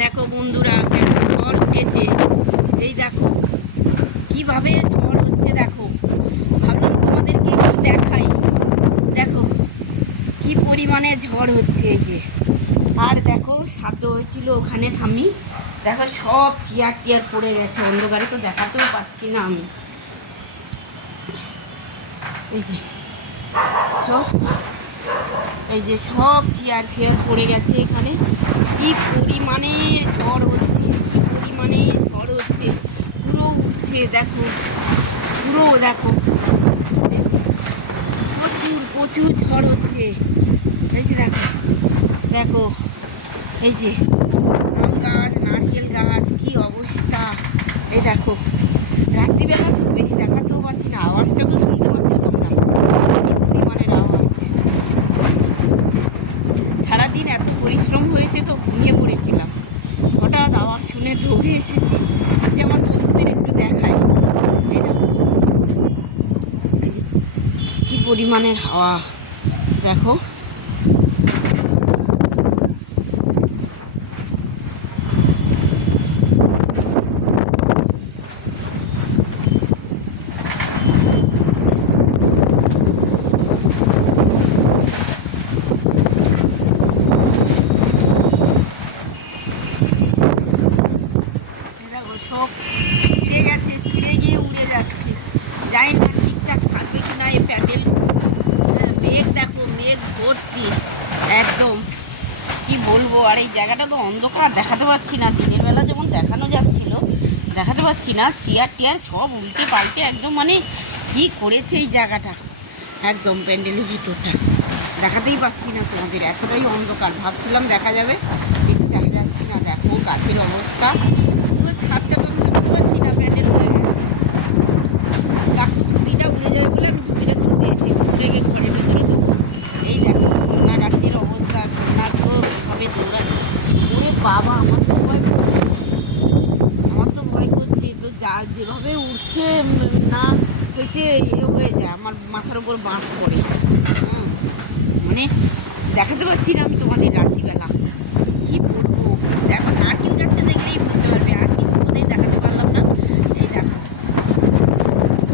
দেখো বন্ধুরা কেমন ঝড় উঠেছে। এই দেখো কিভাবে ঝড় হচ্ছে। দেখো ভাবলাম তোমাদেরকে একটু দেখাই। দেখো কি পরিমাণে ঝড় হচ্ছে। এই যে আর দেখো সাধ্য হয়েছিল ওখানে থামি। দেখো সব চেয়ার টিয়ার পড়ে গেছে, অন্ধকারে তো দেখাতেও পাচ্ছি না আমি। এই যে সব এই যে সব চেয়ার ফেয়ার পড়ে গেছে এখানে। কি পরিমাণে ঝড় হচ্ছে, পরিমাণে ঝড় হচ্ছে, পুরো উঠছে। দেখো পুরো দেখো প্রচুর প্রচুর ঝড় হচ্ছে। এই যে দেখো দেখো এই যে আম গাছ, নারকেল গাছ, কি অবস্থা। এই দেখো রাত্রিবেলা তো বেশি দেখাতেও পাচ্ছি না, আওয়াজটা তো শুনতে পাচ্ছ তোমরা, কি পরিমাণের আওয়াজ। সারাদিন এত পরিশ্রম হয়েছে তো ঘুমিয়ে পড়েছিলাম, হঠাৎ আওয়াজ শুনে দৌড়ে এসেছি যে আমার বন্ধুদের একটু দেখাই। এই দেখো কি পরিমাণের হাওয়া। দেখো সব ছিঁড়ে গেছে, ছিঁড়ে গিয়ে উড়ে যাচ্ছে। জানি না ঠিকঠাক থাকবে কি না এই প্যান্ডেল। মেঘ দেখো, মেঘ ভর্তি একদম, কি বলবো। আর এই জায়গাটা তো অন্ধকার, দেখাতে পাচ্ছি না। দিনের বেলা যেমন দেখানো যাচ্ছিল দেখাতে পাচ্ছি না। চেয়ার টেয়ার সব উল্টে পাল্টে একদম, মানে কি করেছে এই জায়গাটা। একদম প্যান্ডেলের ভিতরটা দেখাতেই পাচ্ছি না তোমাদের, এতটাই অন্ধকার। ভাবছিলাম দেখা যাবে কিন্তু দেখা যাচ্ছে না। দেখো গাছের অবস্থা, পুরো ছাদটা তো আমি দেখতে পাচ্ছি না, প্যান্ডেল হয়ে গেছে। কাকু ধুতিটা উড়ে যাবে বলে আমি ধুতিটা তুলতে এসে ঘুরে ঘিরে ভেতরে দেবো। এই দেখো ঝর্ণা গাছের অবস্থা, ঝর্ণা তো ভাবে দৌড়াচ্ছে। ওরে বাবা, আমার তো ভয় করছে, আমার তো ভয় করছে। তো যা যেভাবে উঠছে না হয়েছে হয়ে যায়, আমার মাথার উপর বাঁশ পড়ে। হ্যাঁ মানে দেখাতে পাচ্ছি না আমি তোমাদের রাত্রিবেলা, কি বলবো। দেখো নারকেল গাছটা দেখলেই বুঝতে পারবে, আর কিছু কোথায় দেখাতে পারলাম না। এই দেখো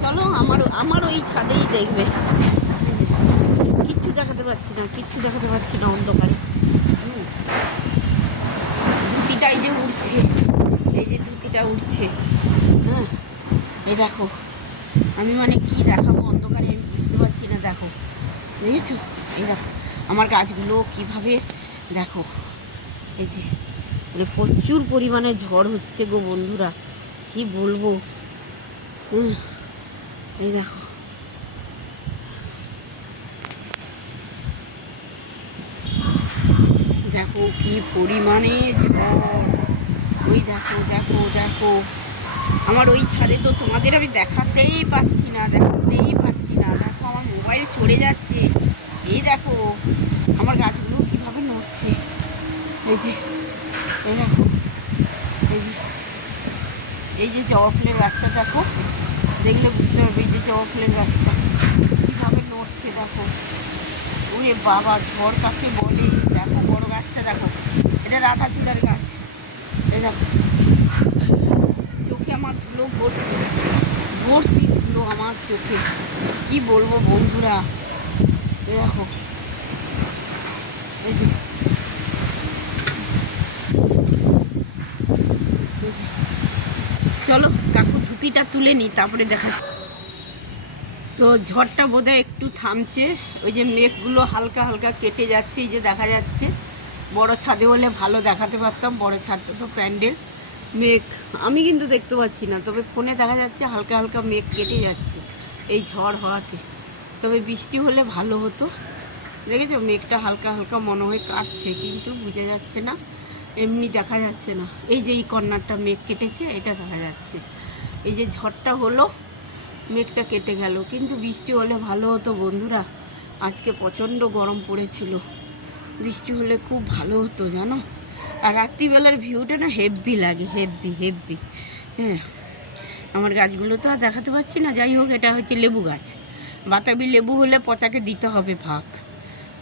চলো আমার ওই ছাদেই দেখবে। কিচ্ছু দেখাতে পাচ্ছি না, কিচ্ছু দেখাতে পাচ্ছি না অন্ধকারে। ধুতিটা এই যে উঠছে, এই যে ধুতিটা উঠছে। হ্যাঁ এই দেখো আমি মানে কি দেখাবো অন্ধকারে, আমি বুঝতে পারছি না। দেখো দেখেছো, এই দেখো আমার গাছগুলো কিভাবে, দেখো এই যে প্রচুর পরিমাণে ঝড় হচ্ছে গো বন্ধুরা, কি বলবো। এই দেখো দেখো কি পরিমাণে ঝড়। ওই দেখো দেখো দেখো আমার ওই ছাদে তো তোমাদের আমি দেখাতেই পাচ্ছি না, দেখাতেই পাচ্ছি না। দেখো আমার মোবাইল চড়ে যাচ্ছে। এই দেখো আমার গাছগুলো কীভাবে নড়ছে। এই যে এই দেখো এই যে এই যে জবা ফুলের গাছটা দেখো, দেখলে বুঝতে পারবে। এই যে জবা ফুলের গাছটা কীভাবে নড়ছে দেখো। ওরে বাবা, ঝড় কাকে বলে। দেখো বড় গাছটা দেখো, এটা রাধাচূড়ার গাছ। এই দেখো চোখে আমার ধুলো ভর্তি, ভর্তি ধুলো আমার চোখে, কি বলবো বন্ধুরা। এই দেখো এই যে চলো কাকু ধুতিটা তুলে নিই, তারপরে দেখা। তো ঝড়টা বোধহয় একটু থামছে, ওই যে মেঘগুলো হালকা হালকা কেটে যাচ্ছে, এই যে দেখা যাচ্ছে। বড় ছাদে হলে ভালো দেখাতে পারতাম, বড় ছাদটা তো প্যান্ডেল। মেঘ আমি কিন্তু দেখতে পাচ্ছি না, তবে ফোনে দেখা যাচ্ছে হালকা হালকা মেঘ কেটে যাচ্ছে এই ঝড় হওয়াতে। তবে বৃষ্টি হলে ভালো হতো। দেখেছো মেঘটা হালকা হালকা মনে হয় কাটছে, কিন্তু বোঝা যাচ্ছে না, এমনি দেখা যাচ্ছে না। এই যে এই কর্নারটা মেঘ কেটেছে, এটা দেখা যাচ্ছে। এই যে ঝড়টা হলো, মেঘটা কেটে গেল, কিন্তু বৃষ্টি হলে ভালো হতো বন্ধুরা। আজকে প্রচণ্ড গরম পড়েছিল, বৃষ্টি হলে খুব ভালো হতো জানো। আর রাত্রিবেলার ভিউটা না হেভি লাগে, হেভি হেভি। হ্যাঁ আমার গাছগুলো তো আর দেখাতে পাচ্ছি না। যাই হোক, এটা হচ্ছে লেবু গাছ। বাতাবি লেবু হলে পচাকে দিতে হবে ভাগ।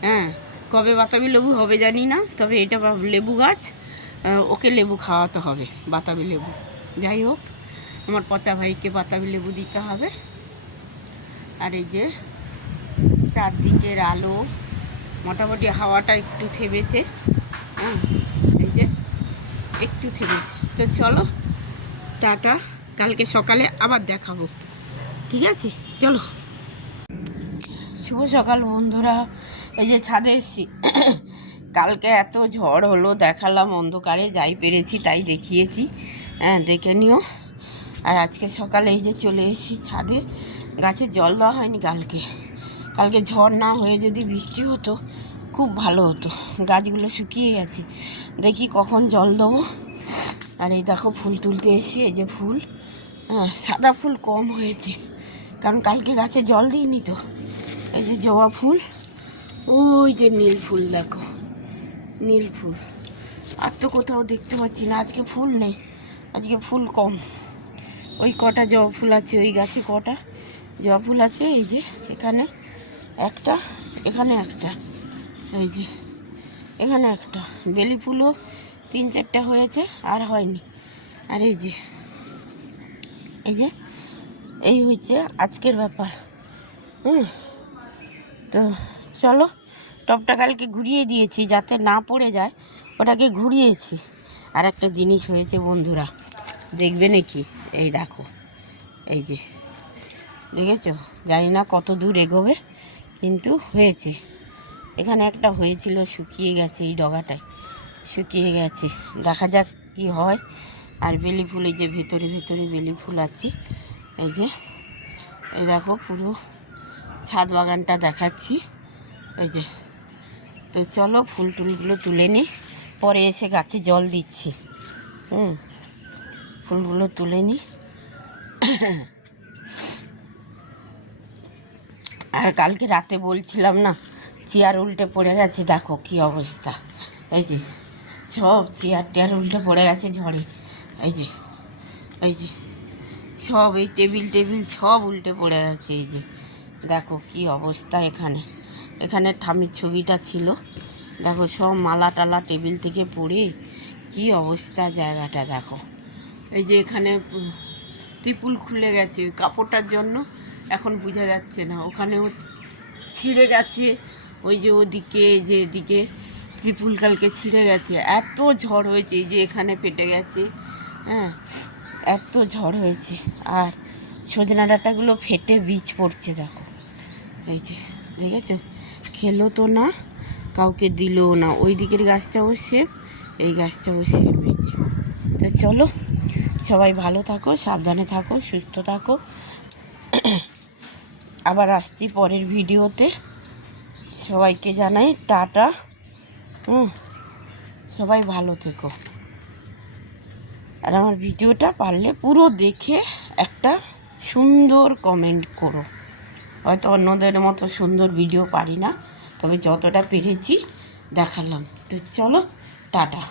হ্যাঁ কবে বাতাবি লেবু হবে জানি না, তবে এটা লেবু গাছ। ওকে লেবু খাওয়াতে হবে, বাতাবি লেবু। যাই হোক, আমার পচা ভাইকে বাতাবি লেবু দিতে হবে। আর এই যে চারদিকের আলো, মোটামুটি হাওয়াটা একটু থেমেছে। হ্যাঁ, এই যে একটু থেমেছে। তো চলো টাটা, কালকে সকালে আবার দেখাবো, ঠিক আছে? চলো। শুভ সকাল বন্ধুরা, এই যে ছাদে এসেছি। কালকে এত ঝড় হলো, দেখালাম অন্ধকারে, যাই পেরেছি তাই দেখিয়েছি। হ্যাঁ, দেখে নিও। আর আজকে সকালে এই যে চলে এসেছি ছাদে। গাছে জল দেওয়া হয়নি কালকে ঝড় না হয়ে যদি বৃষ্টি হতো খুব ভালো হতো। গাছগুলো শুকিয়ে গেছে, দেখি কখন জল দেবো। আর এই দেখো ফুল তুলতে এসেছি, এই যে ফুল। হ্যাঁ, সাদা ফুল কম হয়েছে, কারণ কালকে গাছে জল দিইনি তো। এই যে জবা ফুল, ওই যে নীল ফুল, দেখো নীল ফুল। আর তো কোথাও দেখতে পাচ্ছি না, আজকে ফুল নেই, আজকে ফুল কম। ওই কটা জবা ফুল আছে, ওই গাছে কটা জবা ফুল আছে। এই যে এখানে একটা, এখানে একটা, এই যে এখানে একটা। বেলি ফুলও 3-4টা হয়েছে, আর হয়নি। আর এই যে এই হচ্ছে আজকের ব্যাপার। তো চলো, টবটা কালকে ঘুরিয়ে দিয়েছি যাতে না পড়ে যায়, ওটাকে ঘুরিয়েছি। আর একটা জিনিস হয়েছে বন্ধুরা, দেখবে নাকি? এই দেখো, এই যে দেখেছো? জানি না কত দূর এগোবে, কিন্তু হয়েছে। এখানে একটা হয়েছিল, শুকিয়ে গেছে, এই ডগাটায় শুকিয়ে গেছে। দেখা যাক কি হয়। আর বেলি ফুল, এই যে ভেতরে ভেতরে বেলি ফুল আছে। এই যে এই দেখো, পুরো ছাদ বাগানটা দেখাচ্ছি। এই যে, তো চলো ফুল টুলগুলো তুলে নিই, পরে এসে গাছে জল দিচ্ছি। ফুলগুলো তুলে নিই। আর কালকে রাতে বলছিলাম না, চেয়ার উল্টে পড়ে গেছে, দেখো কি অবস্থা। এই যে সব চেয়ার টেয়ার উল্টে পড়ে গেছে ঝড়ে। এই যে সব, এই টেবিল সব উল্টে পড়ে গেছে। এই যে দেখো কি অবস্থা। এখানে ঠামির ছবিটা ছিল, দেখো সব মালা টালা টেবিল থেকে পড়ে কি অবস্থা জায়গাটা দেখো। এই যে এখানে ত্রিপুল খুলে গেছে কাপড়টার জন্য, এখন বোঝা যাচ্ছে না। ওখানেও ছিঁড়ে গেছে, ওই যে ওদিকে, যে এদিকে ত্রিপুল কালকে ছিঁড়ে গেছে। এত ঝড় হয়েছে, এই যে এখানে ফেটে গেছে। হ্যাঁ, এত ঝড় হয়েছে। আর সজনা ডাঁটাগুলো ফেটে বীজ পড়ছে, দেখো। এই যে দেখেছো, খেলো তো না, কাউকে দিলও না। ওই দিকের গাছটাও সেম, এই গাছটাও সেম। এই যে, তো চলো সবাই ভালো থাকো, সাবধানে থাকো, সুস্থ থাকো। আবার আসছি পরের ভিডিওতে। সবাইকে জানাই টাটা। সবাই ভালো থেকো। আর আমার ভিডিওটা পারলে পুরো দেখে একটা সুন্দর কমেন্ট করো। হয়তো অন্যদের মতো সুন্দর ভিডিও পারি না, তবে যতটা পেরেছি দেখালাম। তো চলো টাটা।